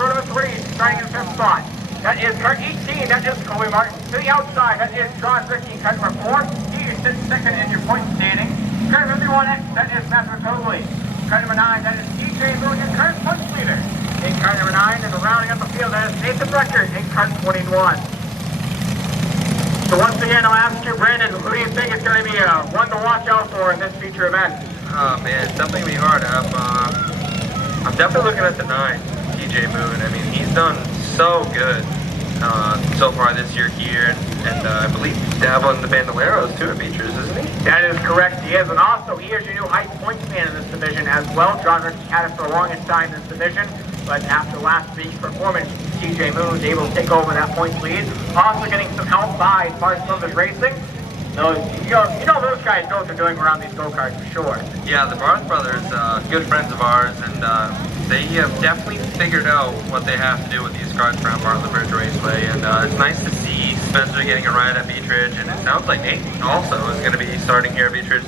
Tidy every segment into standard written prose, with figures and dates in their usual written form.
row number 3, starting in 5th spot. That is car 18, that is Colby Martin. To the outside, that is John Rickey, car number 4. He is sitting second in your point standing. Car number 51X, that is Matthew Cobley. Car number 9, that is DJ Moon, your current punch leader. In car number 9, and rounding up the field, that is Nathan Brecker in car 21. So once again, I'll ask you, Brandon, who do you think is going to be one to watch out for in this feature event? Oh man, it's definitely going to be hard. I'm definitely looking at the 9, DJ Moon. I mean, he's done so good so far this year here, and I believe he's dabbling the Bandoleros too at features, isn't he? That is correct, he is, and also he is your new high points man in this division as well. John Rickey had it for the longest time in this division, but after last week's performance, TJ Moon was able to take over that points lead. Also getting some help by Bart Brothers Racing. You know those guys know what they're doing around these go-karts for sure. Yeah, the Barth brothers, good friends of ours, and they have definitely figured out what they have to do with these carts around Bartlett Bridge Raceway, and it's nice to see Spencer getting a ride at Beechridge, and it sounds like Nate also is going to be starting here at Beechridge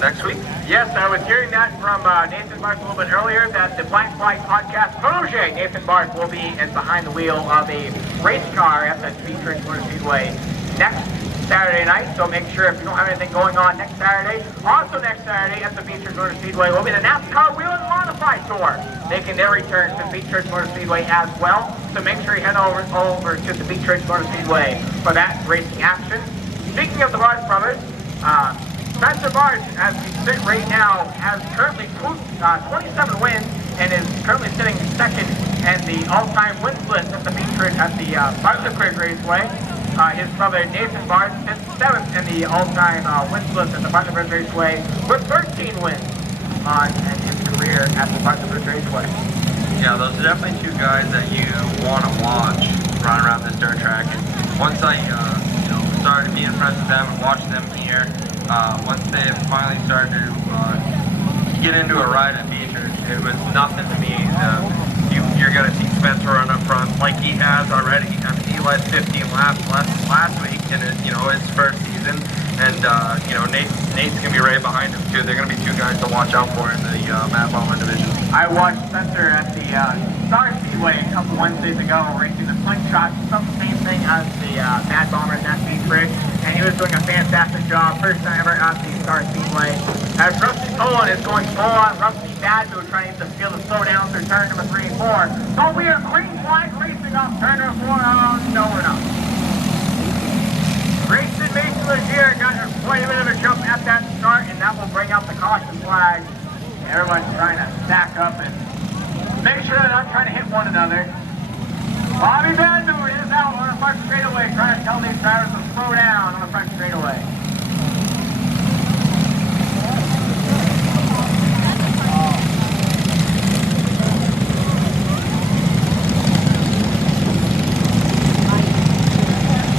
next week. Yes, I was hearing that from Nathan Barth a little bit earlier, that the Black Flag Podcast protege, Nathan Barth, will be behind the wheel of a race car at the Beechridge Motor Speedway next Saturday night, so make sure if you don't have anything going on next Saturday. Also next Saturday at the Beechridge Motor Speedway will be the NASCAR Wheel and Modify Tour, making their return to Beechridge Motor Speedway as well. So make sure you head over to the Beechridge Motor Speedway for that racing action. Speaking of the Barth brothers, Spencer Barth, as we sit right now, has currently 27 wins and is currently sitting second in the all-time wins list at the Beechridge at the Bartlett Bridge Raceway. His brother Nathan Barth sits 7th in the all-time wins list at the Bartlett Bridge Raceway with 13 wins in his career at the Bartlett Bridge Raceway. Yeah, those are definitely two guys that you want to watch run around this dirt track. And once I, started being friends with them and watching them here, once they finally started to get into a ride at Beechridge, it was nothing to me. You're going to see Spencer run up front like he has already. I mean, he led 15 laps last week in his, his first season, and Nate's going to be right behind him too. They're going to be two guys to watch out for in the Mad Bomber division. I watched Spencer at the Star Speedway a couple Wednesdays ago, racing the slingshot, same thing as the Mad Bombers at Beechridge, and he was doing a fantastic job. First time ever at the Star Speedway. As Rusty Poland is going full on Rusty Bad Mood, trying to steal the slowdown through turn number 3 and 4. So we are green flag racing off turn number 4. Oh, no, we're not. Grayson Mason Legier got quite a bit of a jump at that start, and that will bring out the caution flag. Everyone's trying to stack up and make sure they're not trying to hit one another. Bobby Bad Mood is out on the front straightaway, trying to tell these drivers to slow down on the front straightaway.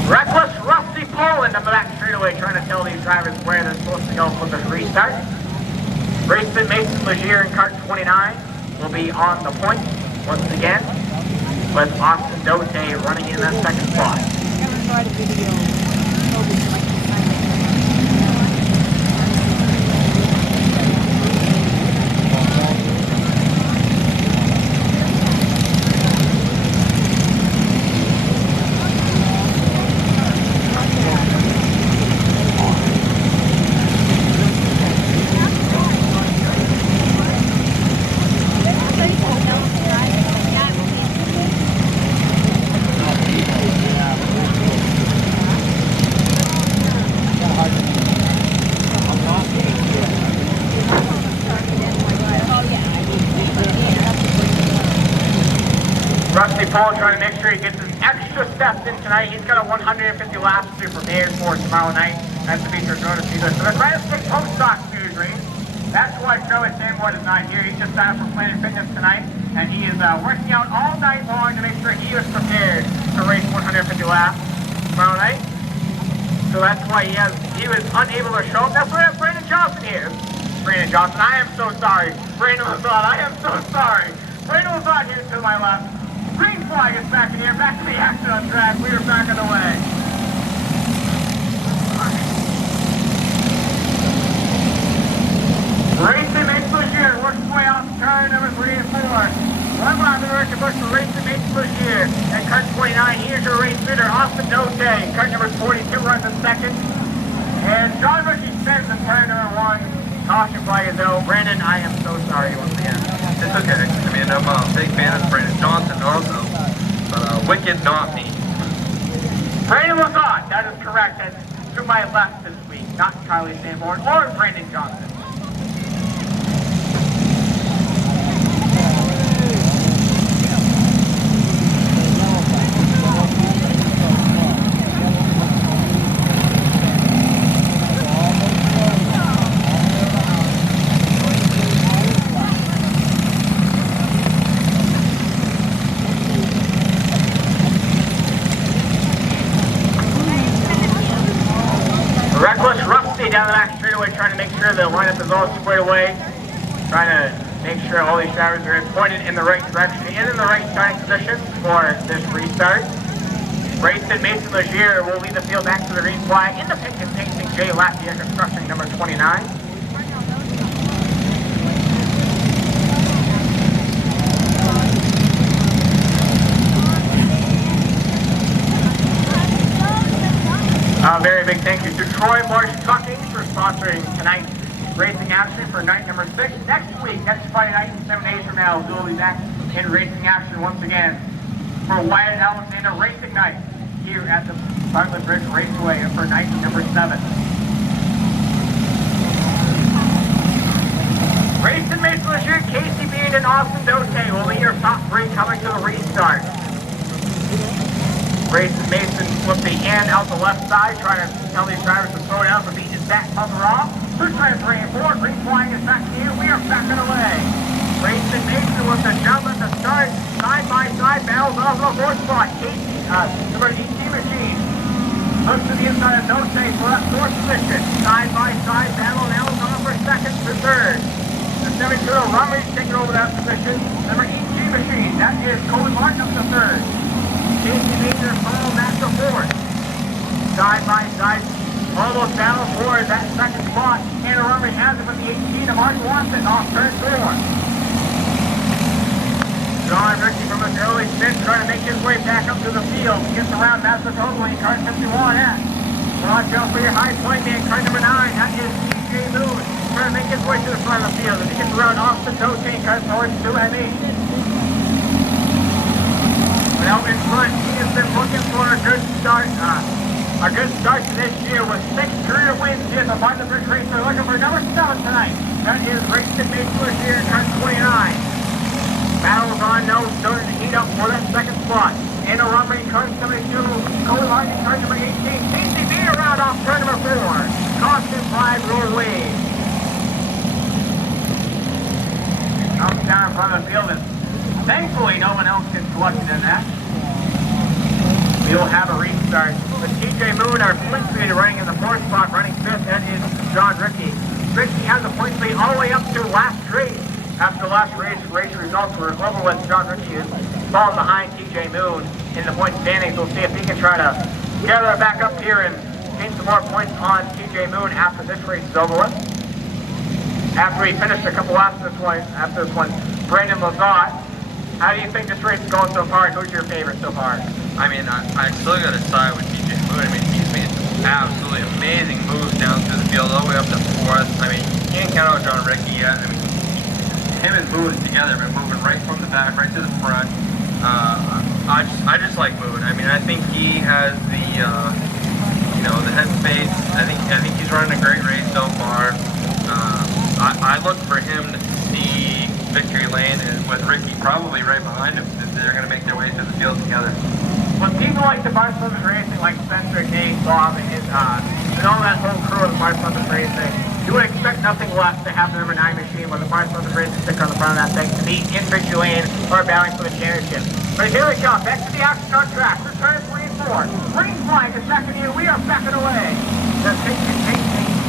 Reckless Rusty Poland on the back straightaway, trying to tell these drivers where they're supposed to go for the restart. Grayson Mason Legier in cart 29 will be on the point once again, with Austin Dote running in that second spot. Paul trying to make sure he gets his extra steps in tonight. He's got a 150 laps to be prepared for tomorrow night at the Beechridge Motor Speedway. So they're trying to stick post stock Speedway Green. That's why Charlie Sanborn is not here. He just signed up for Planet Fitness tonight, and he is working out all night long to make sure he is prepared to race 150 laps tomorrow night. So that's why he was unable to show up. That's why we have Brandon Johnson here. Brandon Johnson, I am so sorry. Brandon was on. I am so sorry. Brandon was not here to my left. Green flag is back in here, back to the action on track. We are back on the way. Racing makes Legier works his way out to turn number 3 and 4. One lap in the record bush for Racing 29. Here's your race leader, Austin Dote. Car number 42 runs in second. And John Ricky spins in turn number 1. Caution flag is out. Brandon, I am so sorry once again. It's okay. I mean, I'm a big fan of Brandon Johnson also, but Wicked not me. Brandon Lazat, that is correct. And to my left this week, not Charlie Sanborn or Brandon Johnson. Reckless Rusty down the back straightaway, trying to make sure the lineup is all squared away. Trying to make sure all these drivers are pointed in the right direction and in the right starting position for this restart. Brayson Mason Legier will lead the field back to the green flag in the pink and painting J. Lafayette Construction number 29. A very big thank you to Troy Marsh Trucking for sponsoring tonight's racing action for night number 6. Next week, next Friday night, 7 days from now, we'll be back in racing action once again for Wyatt Alexander Racing Night here at the Bartlett Bridge Raceway for night number 7. Grayson Mason this year, Casey Bean and Austin Dote will be your top 3 coming to the restart. Grayson Mason flipped the hand out the left side, trying to tell these drivers to slow down, but beat his back bumper off. Who's trying to bring it forward? Green flying is back to you. We are backing away. Grayson Mason with the jump at the start. Side by side, battles off the 4th spot. Casey, number 18 Machine. Looks to the inside of Dote for that 4th position. Side by side, battle now is on for 2nd to 3rd. The 72 Rumley's taking over that position. Number 18 Machine. That is Colin Martin up to 3rd. Casey Major follow back to 4th. Side by side, almost battle for that 2nd spot. Hannah Rumley has it with the 18 of Martin Watson off turn 4. John Ricky from his early spin trying to make his way back up to the field. Gets around Master Totally, car 51 at. Watch out for your high point man, car number 9. That is TJ Moon. Trying to make his way to the front of the field. As he gets around Austin Dote, car 42 ME. Out in front, he has been looking for a good start. A good start to this year with 6 career wins here at the Bartlett Bridge Race. They're looking for number 7 tonight. That is Grayson Mason here in car 29. Battles on now, starting to heat up for that 2nd spot. Anna Rumley, car 72. Cole Martin, car number 18. Casey Bean around off turn number 4. Caution flag will wave. Comes down in front of the field and thankfully no one else gets selected in that. We will have a restart. With TJ Moon, our point leader, running in the 4th spot, running 5th, that is John Ricky. Ricky has a point lead all the way up to last race. After the last race results were over with, John Ricky is falling behind TJ Moon in the point standings. We'll see if he can try to gather it back up here and gain some more points on TJ Moon after this race is over with. After we finish a couple laps after this one, Brandon Lazat, how do you think this race is going so far, and who's your favorite so far? I mean, I still got to side with TJ Moon. I mean, he's made some absolutely amazing moves down through the field, all the way up to 4th. I mean, you can't count out John Ricky yet. I mean, him and Moon together have been moving right from the back, right to the front. I just like Moon. I mean, I think he has the, the headspace. I think he's running a great race so far. I look for him to see victory lane and with Ricky probably right behind him. They're going to make their way to the field together. When people like the Barcelona Racing, like Spencer, Nate, Bob, and all that whole crew of the Barcelona Racing, you would expect nothing less to have the number 9 machine with the Barcelona Racing stick on the front of that thing to be in victory lane or battling for the championship. But here we come, back to the action on track. Return 3 and 4. Green flag is back in you. We are backing away. The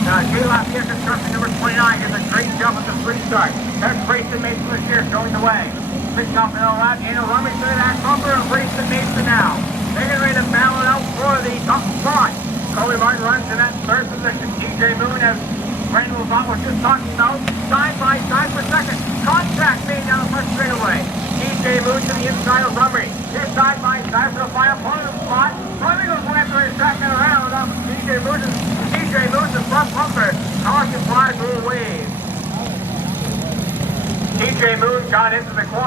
J. Lafayette Construction number 29 is a great jump at the restart. There's Grayson Mason this year showing the way. Picking off in all that, Anna Rumley through that bumper of Grayson Mason now. They're getting ready to battle it out for the top spot. Coley Martin runs in that 3rd position. TJ Moon, as Brandon Lazat was just talking about, side by side for 2nd. Contact made down the front straightaway. TJ Moon to the inside of Rumley. Here side by side for the final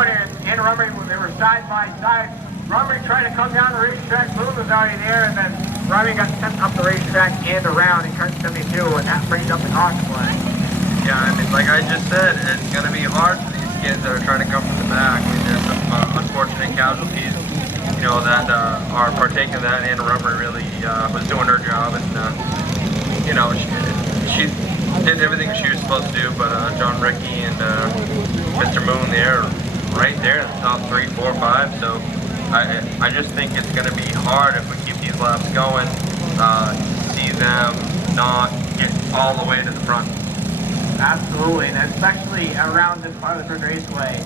going, and Rumry, they were side by side. Rumry tried to come down the racetrack. Boone was already there, and then Rumry got sent up the racetrack and around in turn 72, and that brings up the caution flag. Yeah, I mean, like I just said, it's going to be hard for these kids that are trying to come from the back. I mean, there's some unfortunate casualties, you know, that are partaking in that. Anna Rummer really was doing her job, and, you know, she did everything she was supposed to do, but John Ricky and Mr. Moon there, right there in the top 3, 4, 5, so I just think it's going to be hard if we keep these laps going, see them not get all the way to the front. Absolutely, and especially around this part of the raceway.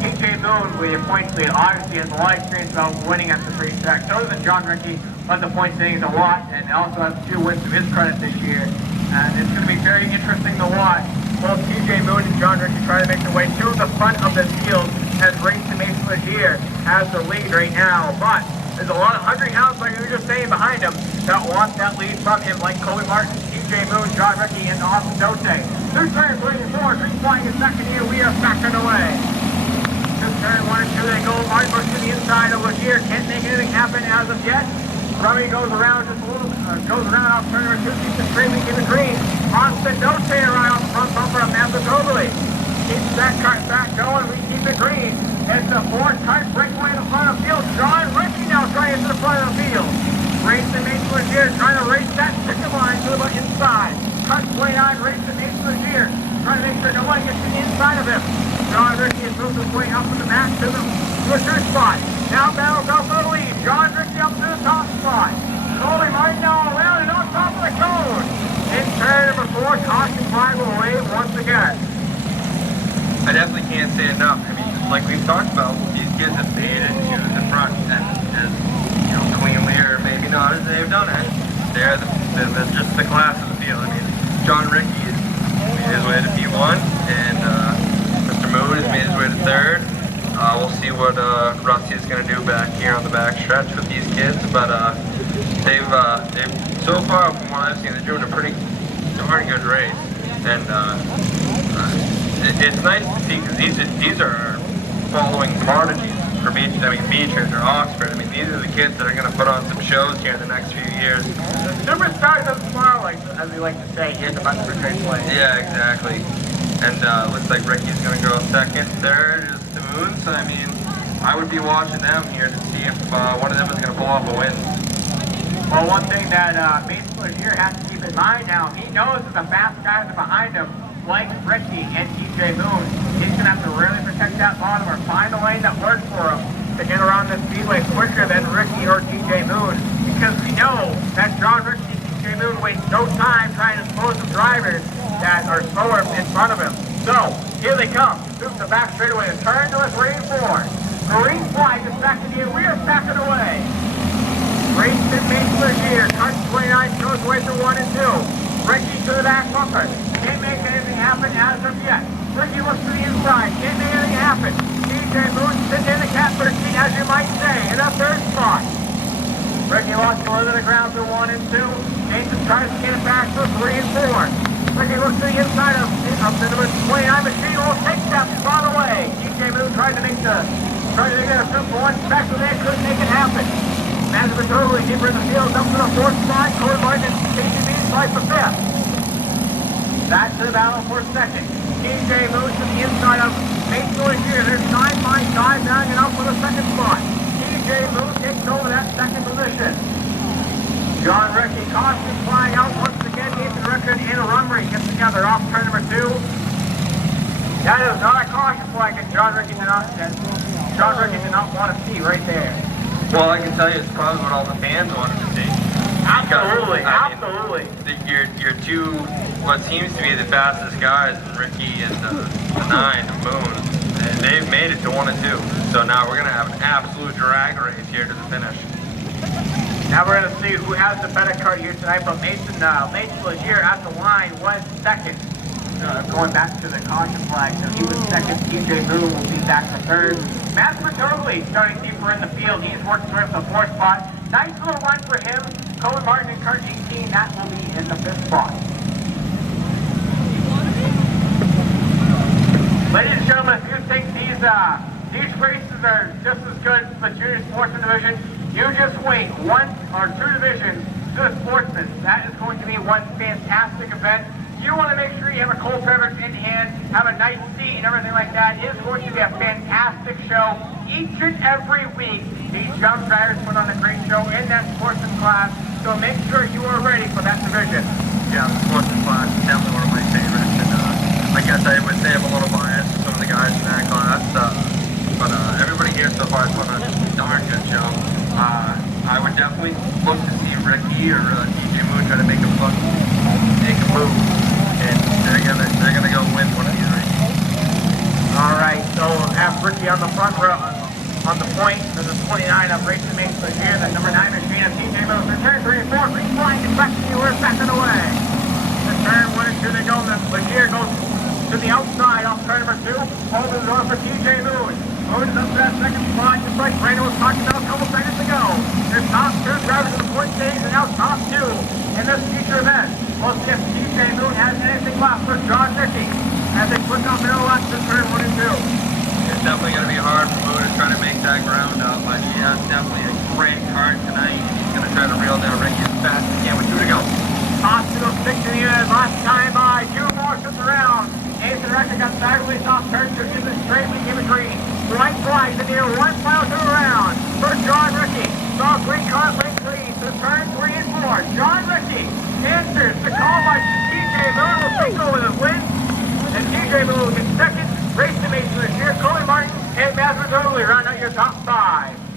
TJ Moon, with your points lead, obviously has a lot of experience about winning at this racetrack. So does John Ricky, but the points leading is a lot, and also has 2 wins to his credit this year. And it's going to be very interesting to watch both TJ Moon and John Ricky try to make their way to the front of the field as Race to Mason Legier has the lead right now. But there's a lot of hungry hounds, like we were just saying, behind him that want that lead from him, like Colby Martin, TJ Moon, John Ricky, and Austin Dote. Third turn, 3 and 4, Green flying in second here. We are backing away. This turn 1 and 2, they go. Martin Bush to the inside of Legier. Can't make anything happen as of yet. Rummy goes around just a little, goes around off turn number 2, keeps it straight, we keep it green. Austin Dote around off the front bumper of Matthew Totally. Keeps that cart back going, we keep it green. It's the 4th cart breakaway in the front of the field. John Ricky now trying to the front of the field. Race to Mason Legier, trying to race that sticker line to the inside. Cut way on, race to Mason Legier, trying to make sure no one gets to the inside of him. John Ricky has moved his way up from the back to the third spot. Now battles out for the lead. John Ricky up to the top spot. Colby Martin now around and on top of the cone. In turn number 4, caution flag will wave once again. I definitely can't say enough. I mean, like we've talked about, these kids have made it to the front, and as you know, cleanly or maybe not as they've done it, they're just the class of the field. I mean, John Ricky has made his way to P1, and Mr. Moon has made his way to 3rd. We'll see what Rusty is going to do back here on the back stretch with these kids, but they've so far from what I've seen, they're doing a pretty darn good race, and it's nice to see because these are following prodigies for Beechers or Oxford. I mean, these are the kids that are going to put on some shows here in the next few years. The superstars of tomorrow, like as we like to say here at the Buckford Raceway. Yeah, exactly. And looks like Ricky's going to go 2nd, 3rd is the Moon. So I mean, I would be watching them here to see if one of them is going to pull off a win. Well, one thing that Mason Legier has to keep in mind now, he knows that the fast guys are behind him, like Ricky and TJ Moon. He's going to have to really protect that bottom or find a lane that works for him to get around this speedway quicker than Ricky or TJ Moon, because we know that John Ricky and TJ Moon waste no time trying to slow some drivers that are slower in front of him. So, here they come. Through the back straightaway. Turn to us, green 4. Green flag is back in here. We are backing away. Race to Mason Legier. Cut 29 goes away through 1 and 2. Ricky to the back bumper. Can't make anything happen as of yet. Ricky looks to the inside. Can't make anything happen. TJ Moon sitting in the catbird seat, as you might say, in a 3rd spot. Ricky lost a little to the ground through 1 and 2. Nathan tries to get it back to 3 and 4. Ricky looks to the inside of the number 29 machine. Will take that spot away. TJ Moon tried to make it a simple one. Special there, couldn't make it happen. Matthew totally deeper in the field, up to the 4th spot. Colby Martin and KTB fight for 5th. Back to the battle for 2nd. TJ Moon to the inside of Mason Legier. There's 9 points dive down and up for the 2nd spot. TJ Moon takes over that 2nd position. John Ricky, caution flying out once again. Nathan Rickard and Rumry get together off turn number 2. That is not a caution flag, and John Ricky did not want to see right there. Well, I can tell you it's probably what all the fans wanted to see. Absolutely, I absolutely. mean, your 2, what seems to be the fastest guys, Ricky and the 9, Moon, they've made it to 1 and 2. So now we're going to have an absolute drag race here to the finish. Now we're going to see who has the better cart here tonight, but Mason Legier at the line was 2nd. Going back to the caution flag, so he was 2nd. TJ Moon will be back for 3rd. Matthew Totally starting deeper in the field. He's working towards the 4th spot. Nice little run for him. Colby Martin in cart 18, that will be in the 5th spot. Ladies and gentlemen, if you think these These races are just as good as the junior sportsman division. You just wait 1 or 2 divisions to the sportsman. That is going to be one fantastic event. You want to make sure you have a cold beverage in hand, have a nice seat and everything like that. It is going to be a fantastic show each and every week. These young drivers put on a great show in that sportsman class, so make sure you are ready for that division. Yeah, the sportsman class is definitely one of my favorites, and I guess I would say I'm a little biased to some of the guys in that class, but everybody here so far has put on a darn good show. I would definitely look to see Ricky or DJ Moon try to make a move, and they're gonna go win one of these races. All right, so have Ricky on the front row, on the point. This is 29 of racing mates this year. The number 9 machine of TJ Moon. The turn 3 and 4, green flag is back to you. We're back on the way. The turn 1 and 2 they go. Lagier goes to the outside off turn number 2. Hold the door for TJ Moon. Moon is up to that second spot, just like Brandon was talking about a couple seconds ago. Their top 2 drivers in the point stage and now top 2 in this feature event. We'll see if TJ Moon has anything left for John Rickey as they put down their left to turn 1 and 2. It's definitely going to be hard for Moon to try to make that ground up, but he has definitely a great card tonight. He's going to try to reel down Ricky as fast as he can with 2 to go. Hospital 6 in the end, last time by 2 more to the round. Nathan Rector got sideways off turn 2 to the straight, we give it green. White flags in the air, 1 final to the round for John Rickey. Saw green car link green to turn 3 and 4. John Rickey answers the call by TJ Moon, will take over the win. And TJ Moon will get second. Race to mates this year, Coley Martin and Matthew Dooley round out your top 5.